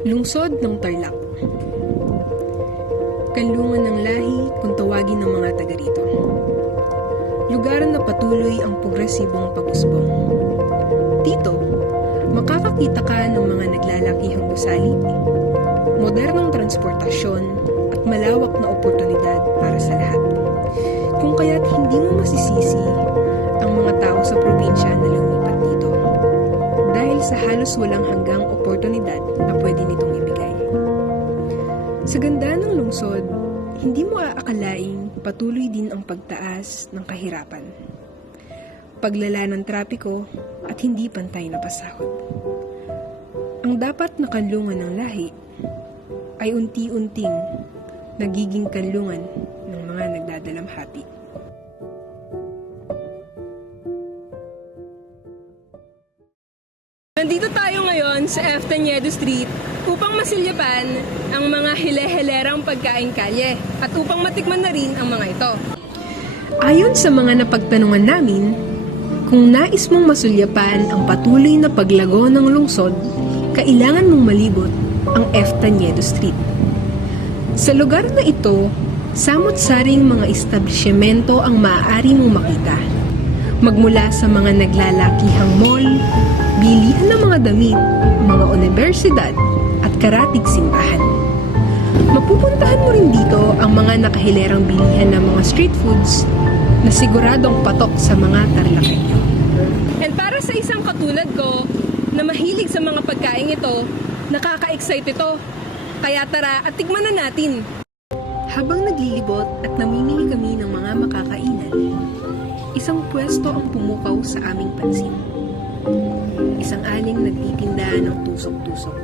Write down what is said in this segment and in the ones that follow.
Lungsod ng Tarlac. Kanlungan ng lahi kung tawagin ng mga taga rito. Lugar na patuloy ang progresibong pag-usbong. Dito, makakakita ka ng mga naglalakihang gusali, modernong transportasyon at malawak na oportunidad para sa lahat. Kung kaya't hindi mo masisisi ang mga tao sa probinsya na lumipat dito dahil sa halos walang hanggang oportunidad na pwede nitong ibigay. Sa ganda ng lungsod, hindi mo aakalaing patuloy din ang pagtaas ng kahirapan, paglala ng trapiko at hindi pantay na pasahod. Ang dapat na kanlungan ng lahi ay unti-unting nagiging kanlungan ng mga nagdadalamhati. Nandito tayo ngayon sa F. Tañedo Street upang masilyapan ang mga hile-hilerang pagkaing kalye at upang matikman na rin ang mga ito. Ayon sa mga napagtanungan namin, kung nais mong masulyapan ang patuloy na paglago ng lungsod, kailangan mong malibot ang F. Tañedo Street. Sa lugar na ito, samot-saring mga establishmento ang maaari mong makita. Magmula sa mga naglalakihang mall, bilihan ng mga damit, mga universidad, at karatig simbahan. Mapupuntahan mo rin dito ang mga nakahilerang bilihan ng mga street foods na siguradong patok sa mga Tarlakenyo. And para sa isang katulad ko na mahilig sa mga pagkain ito, nakaka-excite ito. Kaya tara at tikman na natin. Habang naglilibot at namimili kami ng mga makakainan, isang pwesto ang pumukaw sa aming pansin. Isang aling nagtitinda ng tusok-tusok.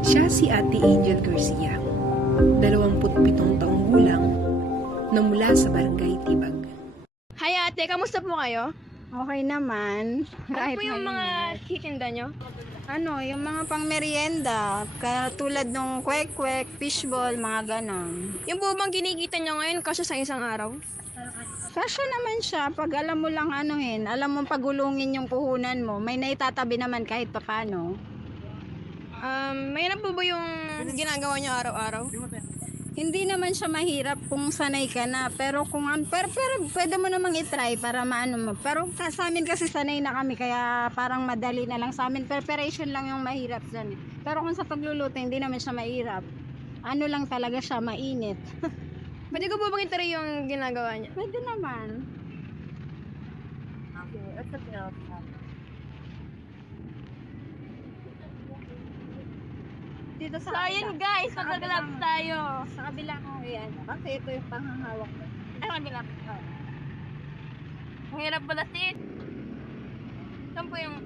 Siya si Ate Angel Garcia, 27 taong gulang, na mula sa Barangay Tibag. Hi ate, kamusta po kayo? Okay naman. Ano po yung mga kikinda nyo? Yung mga pang merienda, katulad ng kwek-kwek, fishball, mga ganon. Yung po bang kinikita nyo ngayon kasi sa isang araw? Kasya naman siya, pag alam mo lang alam mo pagulungin yung puhunan mo, may naitatabi naman kahit papano. May na po ba yung ginagawa nyo araw-araw? Hindi naman siya mahirap kung sanay ka na, pero pero pwede mo namang i-try para maano mo. Pero sa amin kasi sanay na kami, kaya parang madali na lang sa amin. Preparation lang yung mahirap dyan. Pero kung sa pagluluto, hindi naman siya mahirap. Ano lang talaga siya, mainit. Pwede ko po bang itry yung ginagawa niya? Pwede naman. Dito So ayun guys, Sa mag-gloves kabilang- tayo. Sa kabila ko yan. Kasi ito yung panghahawak ko. Ay, mag-gloves. Ang hirap pala sis. Saan po yung...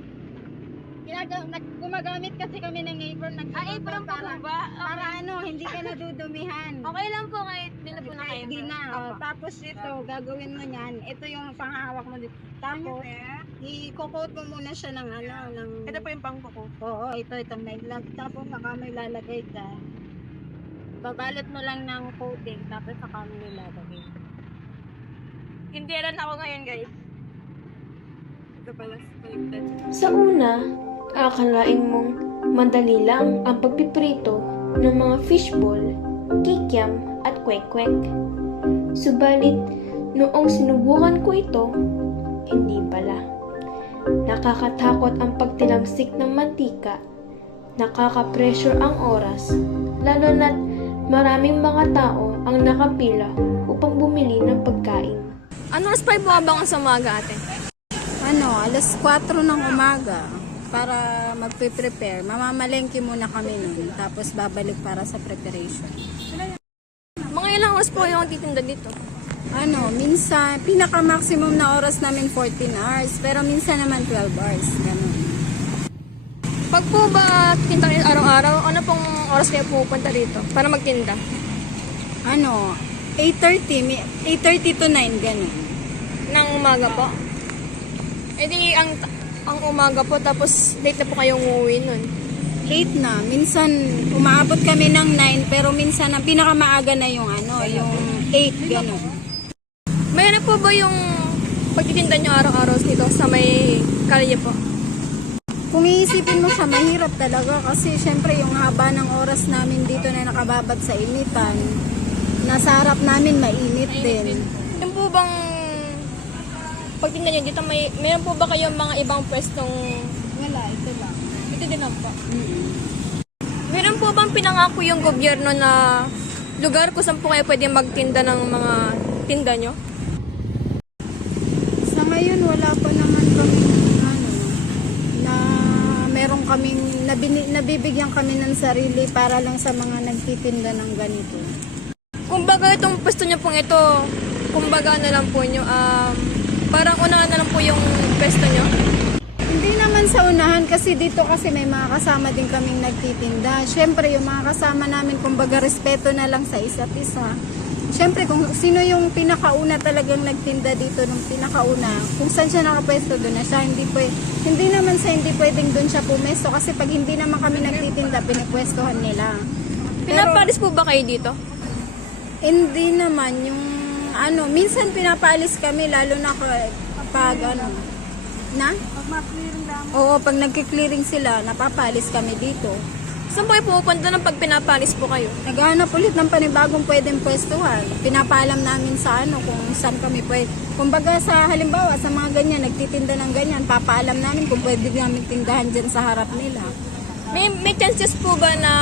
Gumagamit kasi kami ng apron. apron pa po ba? Para hindi ka nadudumihan. Okay lang po kahit di na po na kayo. Sige na. Tapos ito, gagawin mo yan. Ito yung panghahawak mo dito. Tapos, i-coat mo muna siya ng ng... Ito po yung pang-coat. Oo, itong nailag. Tapos saka may lalagay ka. Babalot mo lang ng coating. Tapos saka mo nilalagay. Hindi rin ako ngayon guys. Ito pala Sa una, akalain mong madali lang ang pagpiprito ng mga fishball, kikiam at kwek-kwek. Subalit, noong sinubukan ko ito, hindi pala. Nakakatakot ang pagtilamsik ng mantika, nakaka-pressure ang oras, lalo na't maraming mga tao ang nakapila upang bumili ng pagkain. Ano oras pa yung bumabangon sa umaga ate? Alas 4 ng umaga para magpe-prepare. Mamamalengke muna kami nun. Tapos babalik para sa preparation. Mga ilang oras po yung titinda dito? Minsan, pinaka-maximum na oras namin 14 hours. Pero minsan naman 12 hours. Ganun. Pag po ba titinda kayo araw-araw, ano pong oras kayo pupunta dito para magtinda? 8:30 to 9, ganun. Ng umaga po? Eh di ang umaga po tapos late na po kayong uuwi nun. Late na. Minsan, umaabot kami ng 9, pero minsan, ang pinakamaaga na yung yung 8, gano'n. May ano po ba yung pagtitinda nyo araw-araw dito sa may kalye po? kung iisipin mo siya, mahirap talaga kasi syempre yung haba ng oras namin dito na nakababad sa initan, nasa harap namin mainit din. Yung po bang, pag tingnan nyo dito, mayroon po ba kayong mga ibang pwestong, Wala, ito lang. ito din lang po. Meron po bang pinangako yung gobyerno na lugar kung saan po kayo pwede magtinda ng mga tinda nyo? Sa ngayon, wala pa naman kami na meron kaming, nabibigyan kami ng sarili para lang sa mga nagtitinda ng ganito. Kumbaga itong pwesto nyo pong ito, kumbaga na lang po nyo, parang unahan na lang po yung pwesto nyo. Hindi naman sa unahan kasi dito kasi may mga kasama din kaming nagtitinda. Siyempre yung mga kasama namin kumbaga respeto na lang sa isa't isa. Siyempre kung sino yung pinakauna talagang nagtinda dito nung pinakauna, kung saan siya nakapwesto doon na siya, hindi naman sa hindi pwedeng doon siya pumesto kasi pag hindi naman kami nagtitinda, pinipwestohan nila. Pinapalis po ba kayo dito? Hindi naman yung minsan pinapaalis kami lalo na kapag Oo, pag nagki-clearing sila, napapalis kami dito. Saan po kayo pupunta ng pag pinapalis po kayo? Naghahanap ulit ng panibagong pwedeng pwestuhan. Pinapaalam namin sa kung saan kami pwede. Kumbaga sa halimbawa, sa mga ganyan, nagtitinda ng ganyan, papaalam namin kung pwede namin tindahan dyan sa harap nila. May chances po ba na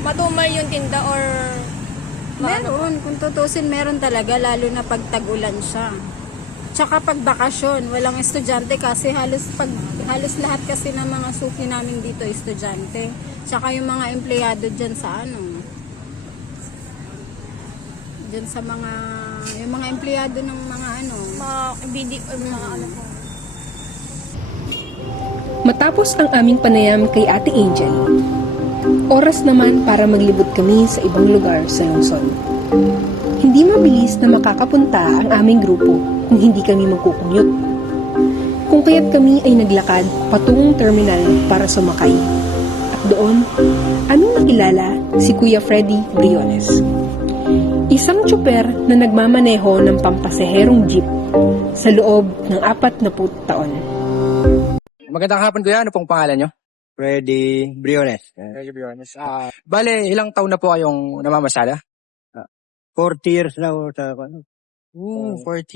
matumal yung tinda or Meron, kung tutusin, meron talaga, lalo na pag tag-ulan siya. Tsaka pag bakasyon, walang estudyante kasi halos lahat kasi ng mga suki namin dito estudyante. Tsaka yung mga empleyado dyan sa dyan sa yung mga empleyado ng mga mga BD or mga ano po? Matapos ang aming panayam kay Ate Angel, oras naman para maglibot kami sa ibang lugar sa lungsod. Hindi mabilis na makakapunta ang aming grupo kung hindi kami magkukumute. Kung kaya't kami ay naglakad patungong terminal para sumakay. At doon, aming nakilala si Kuya Freddy Briones. Isang tsuper na nagmamaneho ng pampasaherong jeep sa loob ng 40 taon. Magandang hapon kuya, ano pong pangalan nyo? Freddy Briones. Freddy Briones. Bale, ilang taon na po kayong namamasada? 40 years na ako sa 40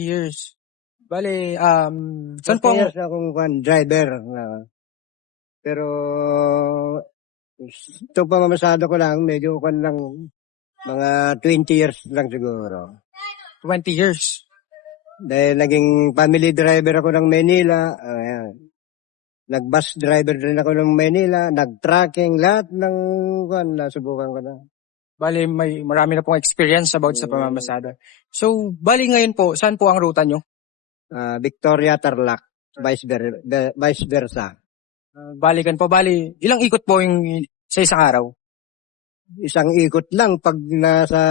years. Bale, 40 saan po years na akong driver. Pero itong pamamasada ko lang, medyo lang mga 20 years lang siguro. 20 years. Dahil naging family driver ako ng Manila. Nag-bus driver rin ako ng Manila. Nag-tracking, lahat ng nasubukan ko na. Bale, marami na pong experience about sa pamamasada. So, bale ngayon po, saan po ang ruta nyo? Victoria, Tarlac, vice versa. Balikan po, bale, ilang ikot po yung sa isang araw? Isang ikot lang pag nasa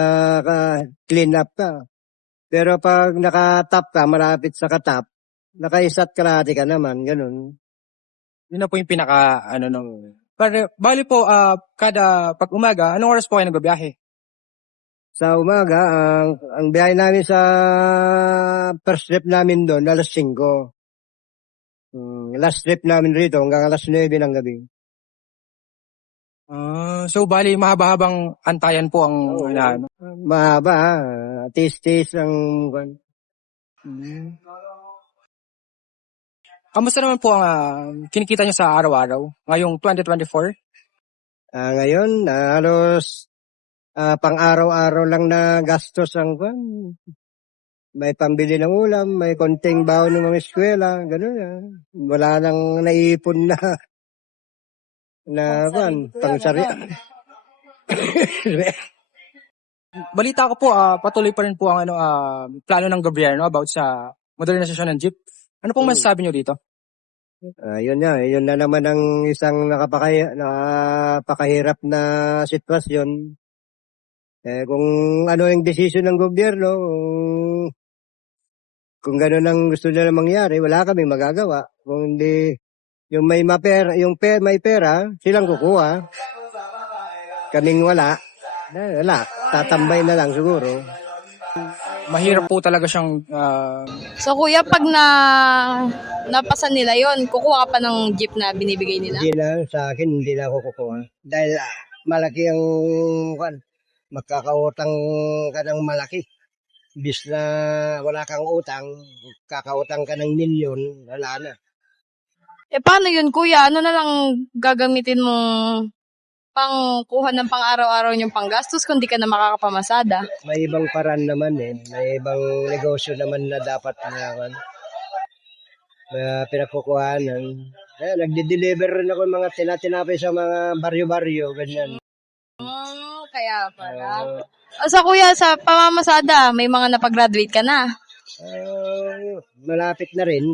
clean up ka. Pero pag nakatap ka, malapit sa katap, nakaisat kalahati ka naman, ganun. Yun na po yung pinaka, bali po, kada pag umaga, anong oras po kayo nagbabiyahe? Sa umaga, ang biyahe namin sa first trip namin doon, alas 5. Last trip namin rito, hanggang alas 9 ng gabi. So, bali, mahaba-habang antayan po ang, Mahaba, tis-tis ang... Kamusta naman po ang kinikita nyo sa araw-araw ngayong 2024? Ngayon, halos pang-araw-araw lang na gastos ang may pambili ng ulam, may konting baon ng mga eskwela, gano'n. Wala nang naipon na pang-sari. Balita ko po, patuloy pa rin po ang plano ng gobyerno about sa modernisasyon ng jeep. Ano pong masasabi nyo dito? Yun na naman ang isang napakahirap na sitwasyon. Kung ano yung desisyon ng gobyerno, kung gano'n ang gusto nila mangyari, wala kaming magagawa. Kung hindi, yung may pera, silang kukuha. Kaming wala, tatambay na lang siguro. mahirap po talaga siyang So kuya, pag napasa nila yon, kukuha ka pa ng jeep na binibigay nila? Hindi na, sa akin, hindi na ako kukuha. Dahil malaki ang, kwan, magkakautang ka ng malaki. Bis na wala kang utang, kakautang ka ng milyon, wala na. Paano yun kuya? Ano na lang gagamitin mong pang kuha ng pang-araw-araw yung panggastos kung di ka na makakapamasada? May ibang paraan naman eh. May ibang negosyo naman na dapat na pinagkukuhanan. Kaya nagde-deliver rin ako ng mga tinatinapay sa mga baryo-baryo, ganyan. Kaya pala. So kuya, sa pamamasada, may mga napag-graduate ka na? Malapit na rin.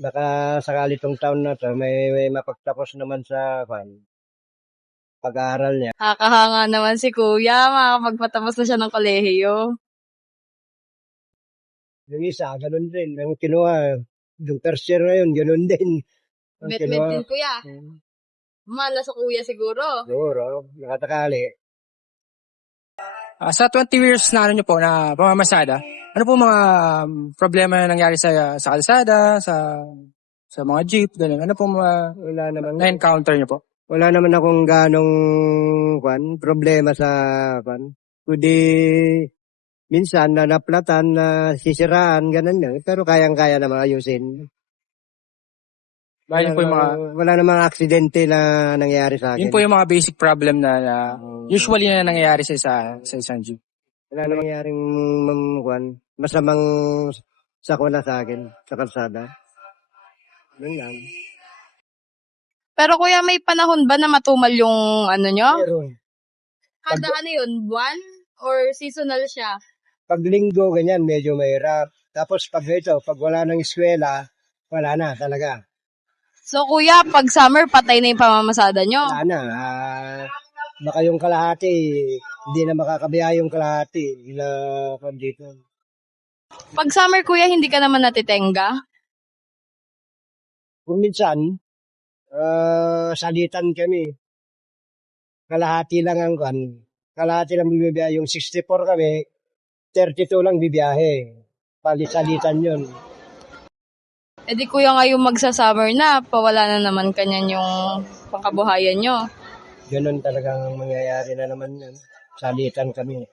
Baka sakali tong taon na to, may mapagtapos naman sa pag-aaral niya. Kakahanga naman si kuya, makakapagpatapos na siya ng kolehiyo. Yung isa, ganun din. Yung kinuha, yung first year na yun, ganun din. Ang Bet-bet din kuya. Mala sa kuya siguro. Siguro, nakatakali. sa 20 years na ano nyo po na pamamasada, ano po mga problema na nangyari sa kalsada, sa mga jeep, ganun? Ano po mga Wala naman. na-encounter nyo po? Wala naman akong ganong problema sa kundi minsan na naplatan, na sisiraan, ganun lang. Pero kayang-kaya naman ayusin. Yun po yung mga, Wala namang aksidente na nangyayari sa akin. yun po yung mga basic problem na usually na nangyayari sa isang jeep. Wala namang nangyaring masamang sakuna sa akin, sa kalsada. Yun lang. Pero kuya, may panahon ba na matumal yung ano nyo? Pero Kada ano yun, buwan? Or seasonal siya? pag linggo, ganyan, medyo mahirap. Tapos pag wala ng eskwela, wala na talaga. So kuya, pag summer, patay na yung pamamasada nyo? Wala na. Baka yung kalahati, hindi na makakabiya yung kalahati na dito. Pag summer kuya, hindi ka naman natitenga? Kung minsan, salitan kami. Kalahati lang ang kalahati lang bibiyahe. Yung 64 kami, 32 lang bibiyahe. Palit-salitan yun. Di kuya ngayon magsa-summer na, pawala na naman kanyan yung pangkabuhayan nyo. Ganun talagang mangyayari na naman yan. Salitan kami.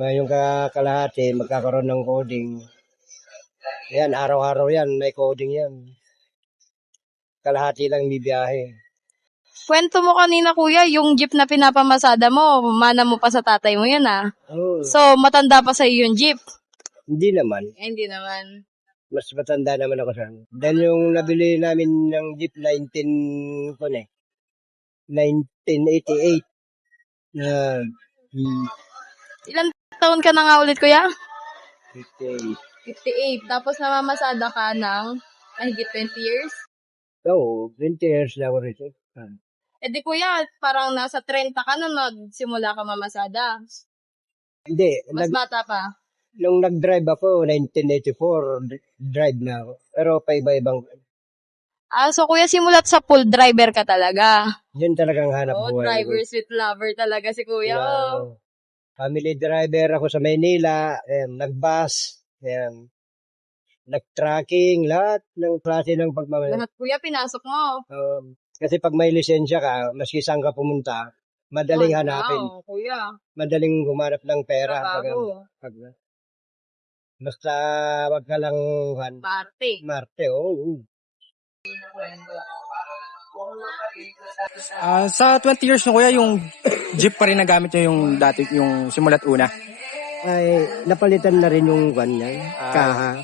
Yung kalahati, magkakaroon ng coding. Yan, araw-araw yan, may coding yan. Kalahati lang bibiyahe. Kwento mo kanina kuya, yung jeep na pinapamasada mo, mana mo pa sa tatay mo yun ah. Oh, So, matanda pa sa yung jeep? hindi naman. Hindi naman. Mas matanda naman ako sa Dahil yung nabili namin ng Jeep 1988 na Ilan taon ka na nga ulit kuya? 58. 58. Tapos namamasada ka ng mahigit 20 years? Oo, 20 years na ako rito. Di kuya, parang nasa 30 ka na nagsimula ka mamasada. Hindi, Mas bata pa. nung nag-drive ako, 1984, drive na ako. Pero pa iba-ibang, So kuya, simulat sa pool driver ka talaga. yun talagang hanap Oh, buhay ko. driver sweet lover talaga si kuya. Yeah. Family driver ako sa Maynila, nag-bus, nag-tracking, lahat ng klase ng pagmamahal. Lahat kuya, pinasok mo. Kasi pag may lisensya ka, maski saan ka pumunta, madaling hanapin. Wow, kuya. Madaling humanap ng pera. Trabaho. Basta wag ka lang Parte. Marte, oo. Sa 20 years na kuya, yung jeep pa rin na gamit nyo yung dati, yung simulat una. Ay, napalitan na rin yung niya, kaha.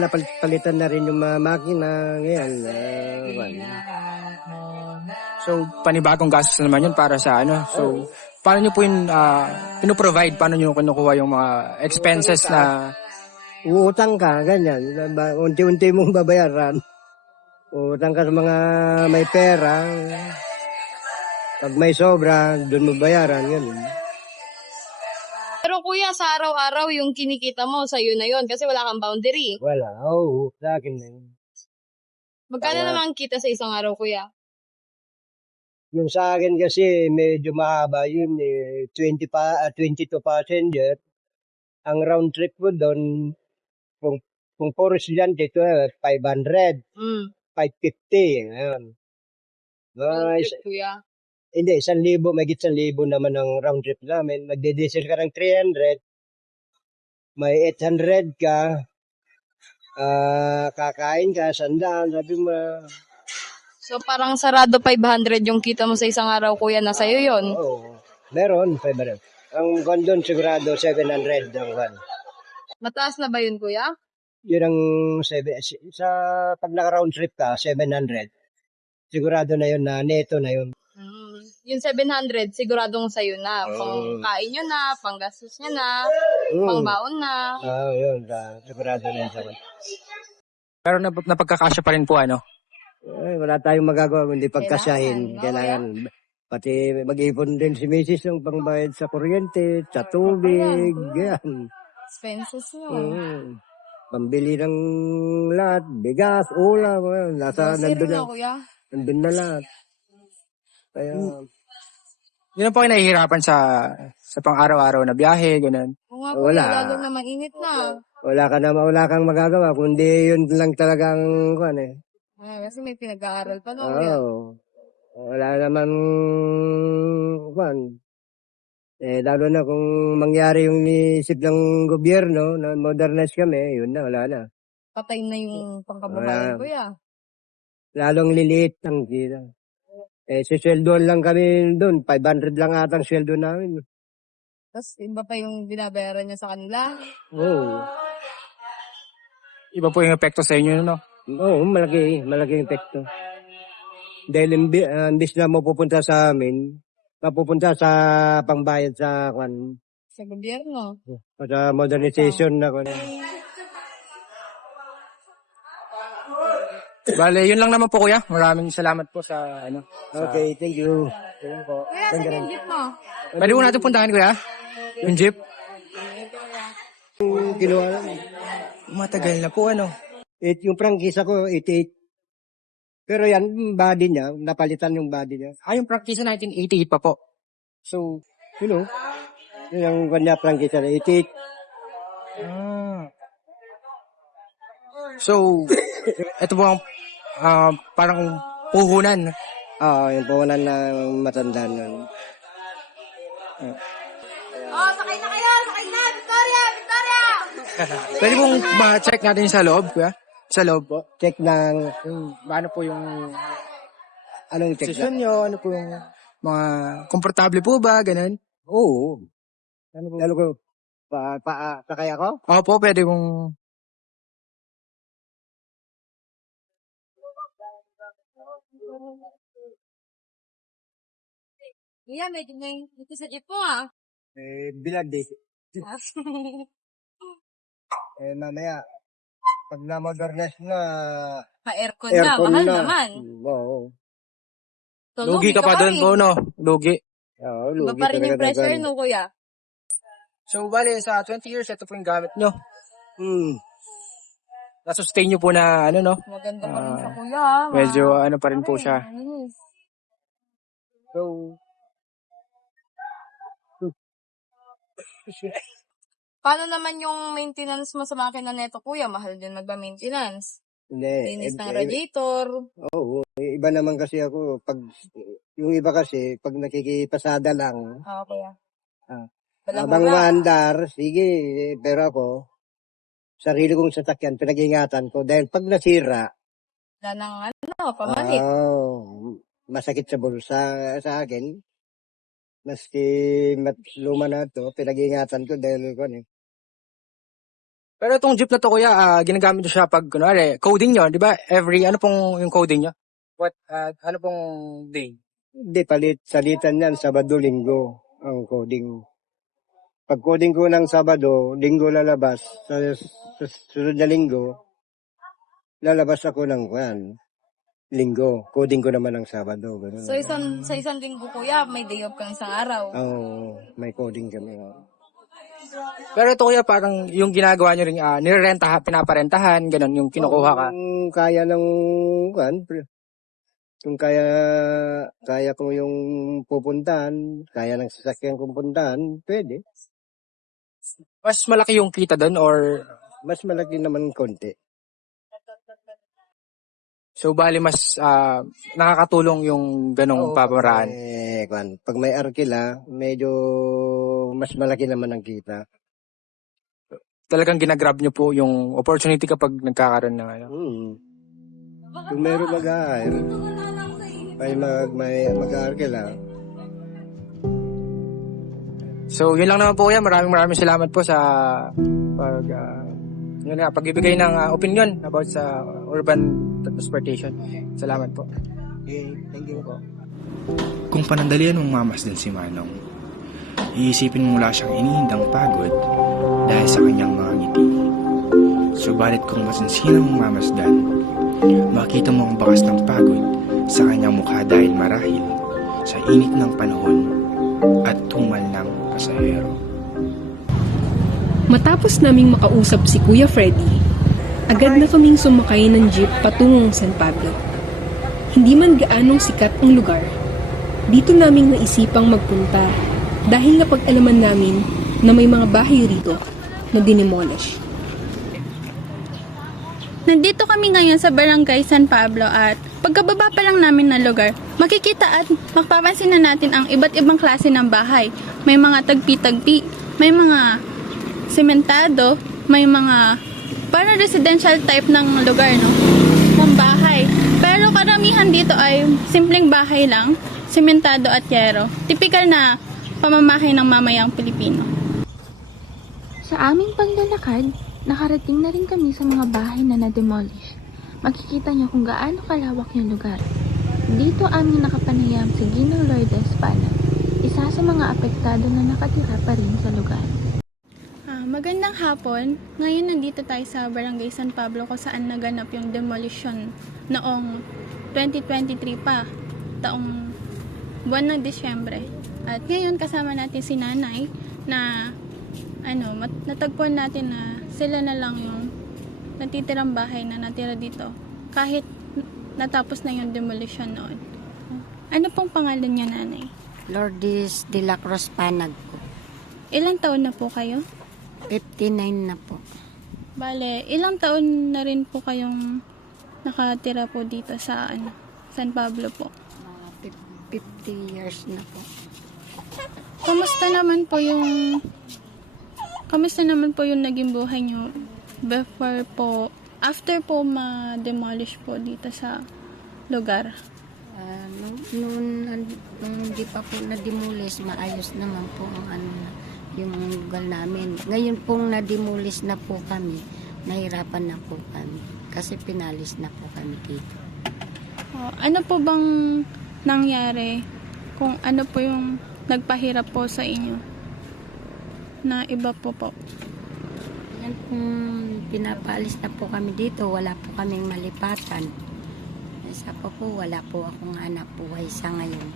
Napalitan na rin yung mga makina ngayon. So, panibagong gastos na naman yun para sa ano. So, paano nyo po yun pinoprovide? Paano nyo kinukuha yung mga expenses na Uutang ka, ganyan. Unti-unti mong babayaran. Uutang ka sa mga may pera. Pag may sobra, doon mo bayaran. Ganun. Pero kuya, sa araw-araw yung kinikita mo, sa'yo na yun kasi wala kang boundary. Wala. Oo, sa akin na yun. Magkano naman kita sa isang araw, kuya? Yung sa akin kasi medyo mahaba yun eh. 22 passenger. Ang round trip ko doon, kung puro estudyante, ito 500, 550. Ngayon. Kuya. Hindi, 1,000, may 1,000 naman ang round trip namin. Magde-diesel ka ng 300, may 800 ka, kakain ka, sandaan, sabi mo, So parang sarado 500 yung kita mo sa isang araw, kuya, na sa'yo yun. oo, meron, 500. Ang kondon sigurado, 700 ang van. Mataas na ba yun, kuya? Yun ang sa pag naka-round trip ka, 700. Sigurado na yun na neto na yun. Yung 700, siguradong sa'yo na. Pang-kain nyo na, pang-gastos nyo na, pang-baon na. Yun, sigurado na yun sa akin. Pero napagkakasya pa rin po ano. Wala tayong magagawa kundi pagkasyahin. Kailangan, no? Kailangan. Pati mag-ipon din si Mrs. ng pangbayad sa kuryente, sa tubig, yan. Expenses nyo. Pambili ng lahat, bigas, ulam, Grocery na, kuya. nandun na lahat. Kaya, Yun ang po kayo nahihirapan sa pang-araw-araw na biyahe, ganun. Oo nga, kuya, Wala. lalo na mainit na. wala kang magagawa, kundi yun lang talagang, Kasi may pinag-aaral pa, no, kuya. wala naman, lalo na kung mangyari yung isip ng gobyerno na modernize kami, yun na, wala na. Patay na yung pangkabuhayan, kuya. Lalong liliit ang kita. Sisweldoan lang kami doon, 500 lang ata ang sweldo namin. Tapos iba pa yung binabayaran niya sa kanila. Oo. Iba po yung epekto sa inyo, no? Oo, malaki yung epekto. Dahil imbis na mapupunta sa amin, mapupunta sa pangbayad sa Sa gobyerno. sa modernization na Bale, yun lang naman po kuya. Maraming salamat po sa ano. Okay, thank you. Kuya, saan yung jeep mo? Pwede po natin puntahan kuya? Yung jeep? Kinuha lang. Matagal na po ano. Yung prangkisa ko, 88. Pero yan, body niya, napalitan yung body niya. Yung practice 1988 pa po. So, yun ang kanya prangkisa na 88. So, ito po ang parang puhunan. Yung puhunan ng matanda nun. Sakay na kayo! Sakay na! Victoria! Victoria! Pwede pong ma-check natin sa loob kuya? Sa loob po. Check ng, Ano po yung anong check na? session nyo? Ano po yung mga komportable po ba? Ganun? Oo. Lalo ko, sakay ako? Opo, pwede kong... Kuya, medyo na yung dito sa jeep mo, ah. Bilad eh. Mamaya, pag na-modernize na, Pa-aircon na, mahal naman. Oo. So, Lugi ka pa doon po, no? Lugi. Oo, Iba lugi pa rin yung talaga pressure, tayo. no, kuya? So, bale, sa 20 years, ito po yung gamit nyo. Na-sustain nyo po na, ano, no? Maganda pa rin siya, kuya. Ah. Medyo, ano pa rin po siya. So, Paano naman yung maintenance mo sa makina neto, kuya? Mahal din magba-maintenance. hindi. Linis ng radiator. Oo. Iba naman kasi ako, yung iba kasi, pag nakikipasada lang, Kuya. habang maandar, sige, pero ako, sarili kong sasakyan, pinag-ingatan ko, dahil pag nasira, Wala nang pamalit. masakit sa bulsa sa akin. Maski luma na to, pinag-ingatan ko dahil ko Pero itong jeep na to, kuya, ginagamit nyo siya pag, kunwari, coding nyo, di ba? Ano pong yung coding nyo? Ano pong day? Hindi, salitan yan, Sabado, Linggo, ang coding. Pag coding ko ng Sabado, Linggo lalabas. Sa sunod na Linggo, lalabas ako ng Linggo. Coding ko naman ng Sabado. Ganun. So, sa isang linggo, kuya, may day off kang isang araw. Oo, may coding kami. Pero ito, kuya, parang yung ginagawa nyo rin, nirerenta, pinaparentahan, ganun, yung kinukuha ka. Kung kaya ng Kung kaya ko yung pupuntahan, kaya ng sasakyan kong puntahan, pwede. Mas malaki yung kita doon or Mas malaki naman konti. so bali mas nakakatulong yung ganong paparaan? Pag may arkila, medyo mas malaki naman ang kita. Talagang ginagrab nyo po yung opportunity kapag nagkakaroon ng ano. Kung meron mag-aayos, may mag-arkila. So yun lang naman po yan. Maraming salamat po sa pagbibigay ng opinion about sa urban transportation. Salamat po. Okay, thank you po. Kung panandalian mong mamasdan si Manong, iisipin mo wala siyang inihindang pagod dahil sa kanyang mga ngiti. Subalit kung masinsinan mong mamasdan, makita mo ang bakas ng pagod sa kanyang mukha dahil marahil sa init ng panahon at tumal ng pasahero. Matapos naming makausap si Kuya Freddy, agad na kaming sumakay ng jeep patungong San Pablo. Hindi man gaanong sikat ang lugar, dito naming naisipang magpunta dahil napag-alaman namin na may mga bahay rito na dinimolish. Nandito kami ngayon sa Barangay San Pablo at pagkababa pa lang namin ng lugar, makikita at mapapansin na natin ang iba't ibang klase ng bahay. May mga tagpi-tagpi, may mga sementado, may mga parang residential type ng lugar, no? Ng bahay. Pero karamihan dito ay simpleng bahay lang, sementado at yero. Typical na pamamahay ng mamayang Pilipino. Sa aming paglalakad, nakarating na rin kami sa mga bahay na na-demolish. Makikita niyo kung gaano kalawak yung lugar. Dito aming nakapanayam si Ginong Lourdes Pana, isa sa mga apektado na nakatira pa rin sa lugar. Magandang hapon. Ngayon nandito tayo sa Barangay San Pablo kung saan naganap yung demolition noong 2023 pa, taong buwan ng Disyembre. At ngayon kasama natin si Nanay na natagpuan natin na sila na lang yung natitirang bahay na natira dito kahit natapos na yung demolition noon. Ano pong pangalan niya, Nanay? Lourdes de la Cruz Panag po. Ilang taon na po kayo? 59 na po. Bale, ilang taon na rin po kayong nakatira po dito sa San Pablo po? 50 years na po. Kamusta naman po yung naging buhay nyo after po ma-demolish po dito sa lugar? Nung hindi pa po na-demolish, maayos naman po ang yung lugar namin. Ngayon pong na-demolish na po kami, nahirapan na po kami kasi pinalis na po kami dito. Ano po bang nangyari? Kung ano po yung nagpahirap po sa inyo na iba po? Yan kung pinapaalis na po kami dito, wala po kaming malipatan. Isa pa po, wala po akong anak buhay sa ngayon.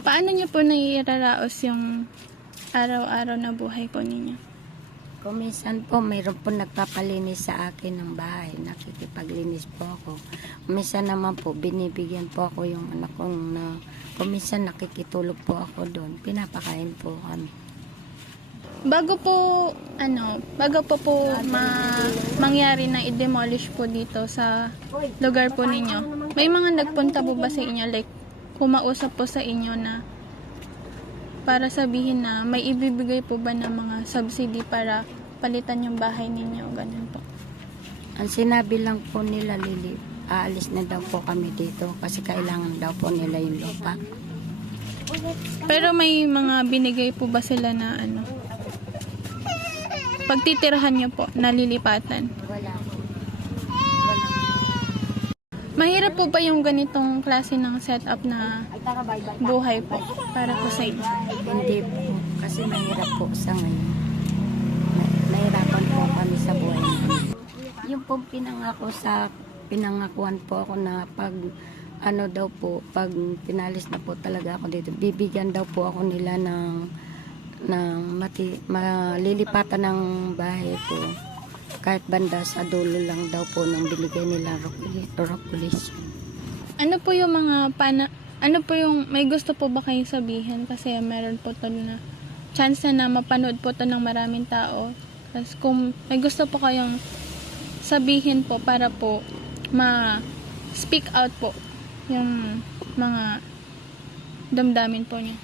Paano niyo po nairaraos yung araw-araw na buhay po ninyo? Kuminsan po, mayroon po nagpapalinis sa akin ng bahay. Nakikipaglinis po ako. Kuminsan naman po, binibigyan po ako yung anak kong na kuminsan nakikitulog po ako doon. Pinapakain po kami. Bago po mangyari na i-demolish po dito sa lugar po ninyo, may mga nagpunta po ba sa inyo, like kumausap po sa inyo na para sabihin na may ibibigay po ba ng mga subsidy para palitan yung bahay ninyo, ganun po? Ang sinabi lang po nila, Lili, aalis na daw po kami dito kasi kailangan daw po nila yung lupa. Pero may mga binigay po ba sila na pagtitirahan nyo po, nalilipatan? Wala. Mahirap po ba yung ganitong klase ng setup na buhay po para po sa inyo? Hindi po, kasi mahirap po sa ngayon. Nahirapan po kami sa buhay. Yung po pinangakuan po ako na pag pag pinalis na po talaga ako dito, bibigyan daw po ako nila ng malilipatan ng bahay ko. Kahit banda sa dulo lang daw po nang binigay nila rokulis. Ano po yung mga ano po yung may gusto po ba kayong sabihin kasi meron po to na chance na mapanood po to ng maraming tao. Tapos kung may gusto po kayong sabihin po para po ma-speak out po yung mga damdamin po niya.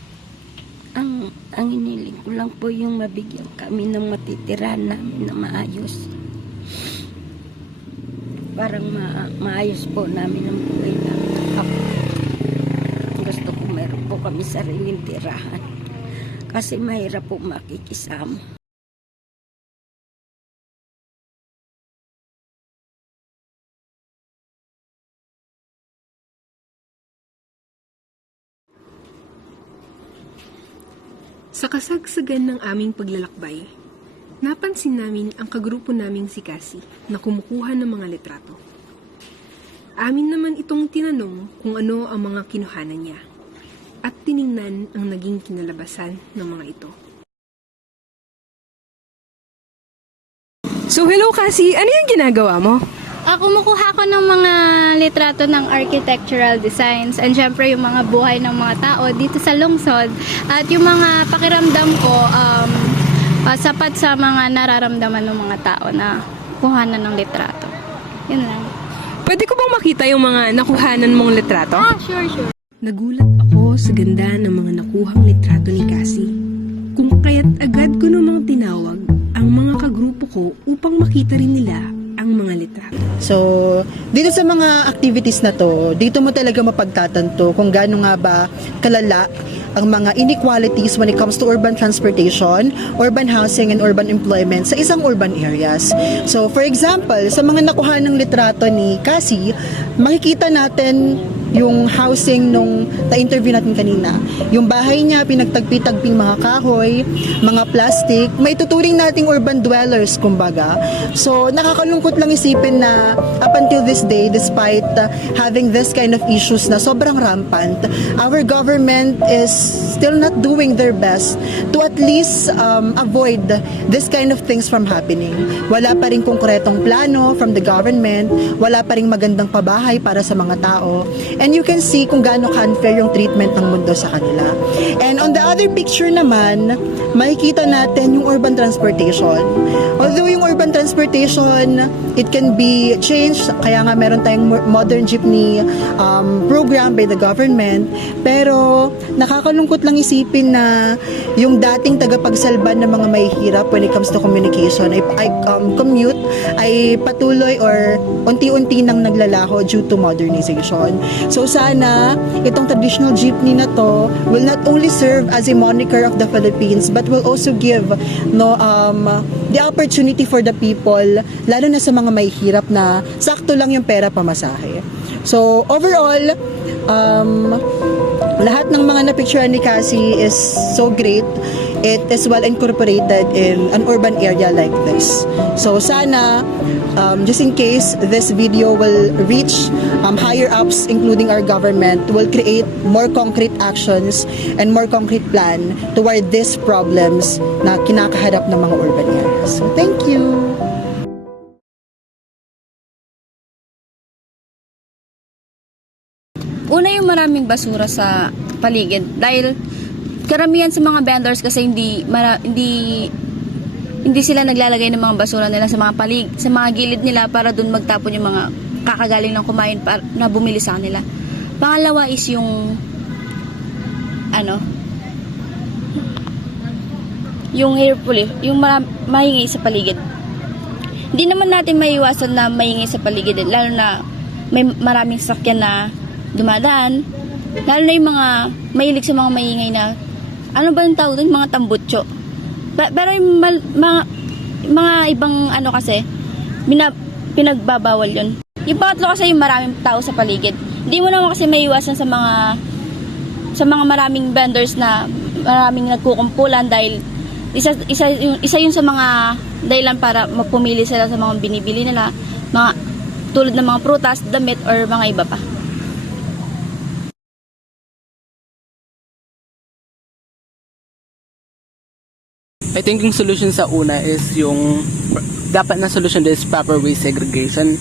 Ang iniling ko lang po yung mabigyan kami ng matitirahan namin na maayos. Parang maayos po namin ang buhay namin. Gusto ko meron po kami sariling tirahan. Kasi mahirap po makikisama. Sa kasagsagan ng aming paglalakbay, napansin namin ang kagrupo naming si Cassie na kumukuha ng mga litrato. Amin naman itong tinanong kung ano ang mga kinuhanan niya at tiningnan ang naging kinalabasan ng mga ito. So hello Cassie, ano yung ginagawa mo? Kumukuha ko ng mga litrato ng architectural designs and syempre yung mga buhay ng mga tao dito sa lungsod at yung mga pakiramdam ko sapat sa mga nararamdaman ng mga tao na kuhanan ng litrato. Yun lang. Pwede ko bang makita yung mga nakuhanan mong litrato? Sure. Nagulat ako sa ganda ng mga nakuhang litrato ni Cassie. Kung kaya't agad ko namang tinawag ang mga kagrupo ko upang makita rin nila ang mga litrato. So, dito sa mga activities na to, dito mo talaga mapagtatanto kung gaano nga ba kalala ang mga inequalities when it comes to urban transportation, urban housing, and urban employment sa isang urban areas. So, for example, sa mga nakuha ng litrato ni Cassie, makikita natin yung housing nung na-interview natin kanina. Yung bahay niya, pinagtagpi-tagping mga kahoy, mga plastic, may tuturing nating urban dwellers, kumbaga. So, nakakalungkot lang isipin na up until this day, despite having this kind of issues na sobrang rampant, our government is still not doing their best to at least avoid this kind of things from happening. Wala pa rin konkretong plano from the government, wala pa rin magandang pabahay para sa mga tao. And you can see kung gaano ka-unfair yung treatment ng mundo sa kanila. And on the other picture naman, makikita natin yung urban transportation. Although yung urban transportation, it can be changed, kaya nga meron tayong modern jeepney program by the government, pero nakakalungkot lang isipin na yung dating tagapagsalba ng mga mahihirap when it comes to communication ay commute ay patuloy or unti-unti nang naglalaho due to modernization. So sana itong traditional jeepney na to will not only serve as a moniker of the Philippines but will also give the opportunity for the people, lalo na sa mga mahihirap na sakto lang yung pera pamasahe. So overall, lahat ng mga napicturean ni Cassie is so great. It is well incorporated in an urban area like this. So sana, just in case this video will reach higher ups, including our government, will create more concrete actions and more concrete plan toward these problems na kinakaharap ng mga urban areas. So thank you! Una yung maraming basura sa paligid dahil karamihan sa mga vendors kasi hindi sila naglalagay ng mga basura nila sa mga gilid nila para doon magtapon yung mga kakagaling ng kumain na bumili sa kanila. Pangalawa is yung yung air pollution, yung maingay sa paligid. Hindi naman natin maiiwasan na maingay sa paligid, lalo na may maraming sasakyan na dumadaan, lalo na yung mga mahilig sa mga maingay na ano ba yung tawag doon? Mga tambutso. Pero yung mga ibang kasi, pinagbabawal yun. Yung pangatlo kasi yung maraming tao sa paligid. Hindi mo naman kasi maiiwasan sa mga maraming vendors na maraming nagkukumpulan dahil isa yun sa mga dahilan para magpumili sila sa mga binibili nila, mga tulad ng mga prutas, damit, or mga iba pa. I think yung solution sa una is dapat na solution is proper waste segregation.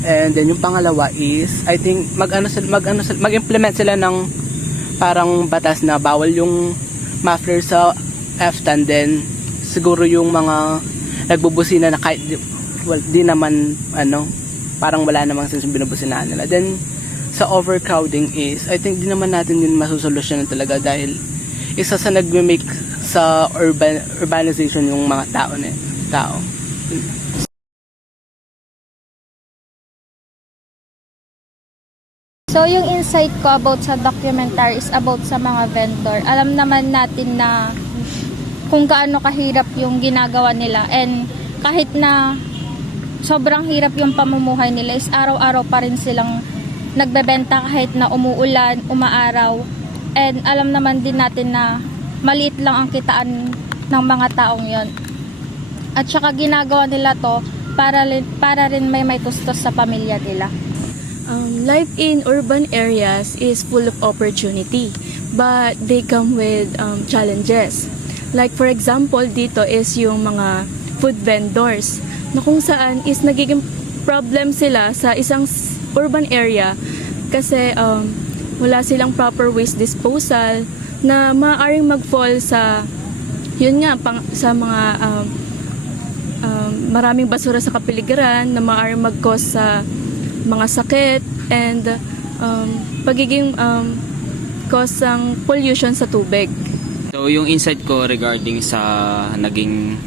And then yung pangalawa is I think mag-implement sila ng parang batas na bawal yung muffler sa F-stand. Then siguro yung mga nagbubusina na kahit di naman parang wala namang sense yung binubusinahan nila. Then sa overcrowding is I think di naman natin yun masusolusyonan talaga dahil isa sa nagme-make sa urbanization yung mga tao. So, yung insight ko about sa documentary is about sa mga vendor. Alam naman natin na kung gaano kahirap yung ginagawa nila, and kahit na sobrang hirap yung pamumuhay nila is araw-araw pa rin silang nagbebenta kahit na umuulan, umaaraw. And alam naman din natin na maliit lang ang kitaan ng mga taong yon. At saka ginagawa nila to para rin may tustos sa pamilya nila. Life in urban areas is full of opportunity, but they come with challenges. Like for example, dito is yung mga food vendors na kung saan is nagiging problem sila sa isang urban area kasi wala silang proper waste disposal na maaaring mag-fall sa sa mga maraming basura sa kapaligiran na maaaring mag-cause sa mga sakit and pagiging cause ng pollution sa tubig. So yung insight ko regarding sa naging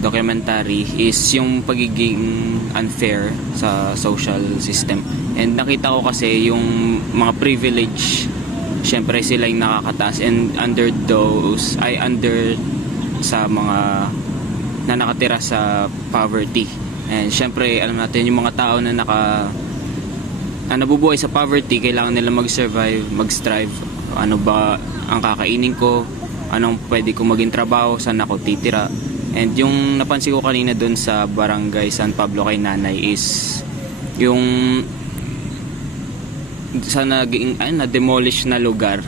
documentary is yung pagiging unfair sa social system. And nakita ko kasi yung mga privilege, syempre sila yung nakakataas, and under sa mga na nakatira sa poverty. And syempre alam natin yung mga tao na nabubuhay sa poverty, kailangan nila mag-survive, mag-strive. Ano ba ang kakainin ko? Anong pwede kong maging trabaho? Saan ako titira? And yung napansin ko kanina doon sa Barangay San Pablo kay Nanay is yung sa na-demolish na lugar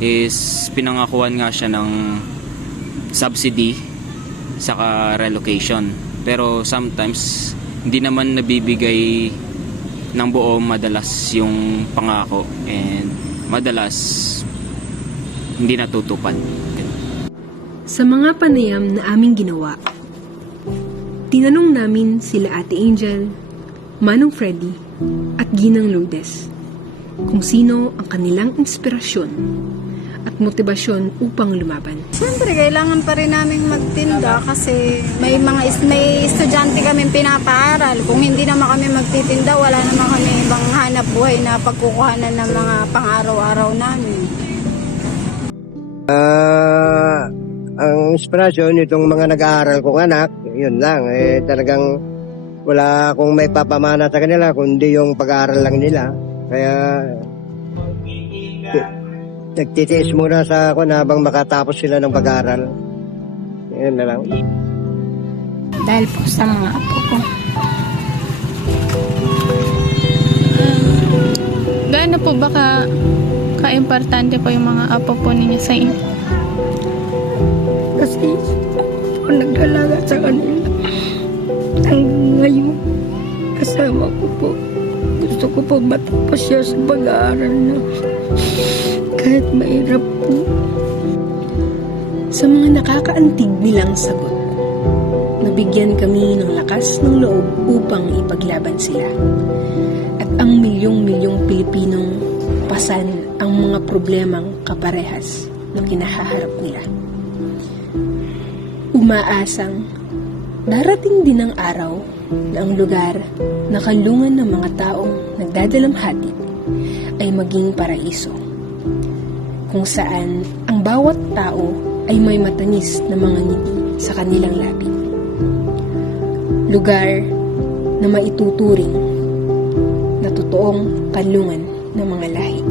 is pinangakuan nga siya ng subsidy saka relocation. Pero sometimes hindi naman nabibigay ng buo madalas yung pangako, and madalas hindi natutupad. Sa mga panayam na aming ginawa, tinanong namin sila Ate Angel, Manong Freddy at Ginang Lourdes kung sino ang kanilang inspirasyon at motibasyon upang lumaban. Siyempre, kailangan pa rin namin magtinda kasi may estudyante kami pinapaaral. Kung hindi naman kami magtitinda, wala naman kami ibang hanap buhay na pagkukuhanan ng mga pang-araw-araw namin. Ang inspirasyon nitong mga nag-aaral kong anak, yun lang. Talagang wala akong may papamana sa kanila, kundi yung pag-aaral lang nila. Kaya nagtitiis muna sa ako na habang makatapos sila ng pag-aaral. Yan na lang. Dahil po sa mga apo ko. Gaano po ba ka-importante po yung mga apo po ninyo sa inyo? Kasi ako nag-alaga sa kanila. Hanggang ngayon, kasama ko po. Gusto ko po matapos siya sa pag-aaral na kahit mahirap po. Sa mga nakakaantig nilang sagot, nabigyan kami ng lakas ng loob upang ipaglaban sila. At ang milyong-milyong Pilipinong pasan ang mga problemang kaparehas na kinahaharap nila. Umaasang darating din ang araw na ang lugar na kalungan ng mga taong nagdadalamhati ay maging paraiso, kung saan ang bawat tao ay may matamis na mga ngiti sa kanilang labi. Lugar na maituturing na totoong kanlungan ng mga lahi.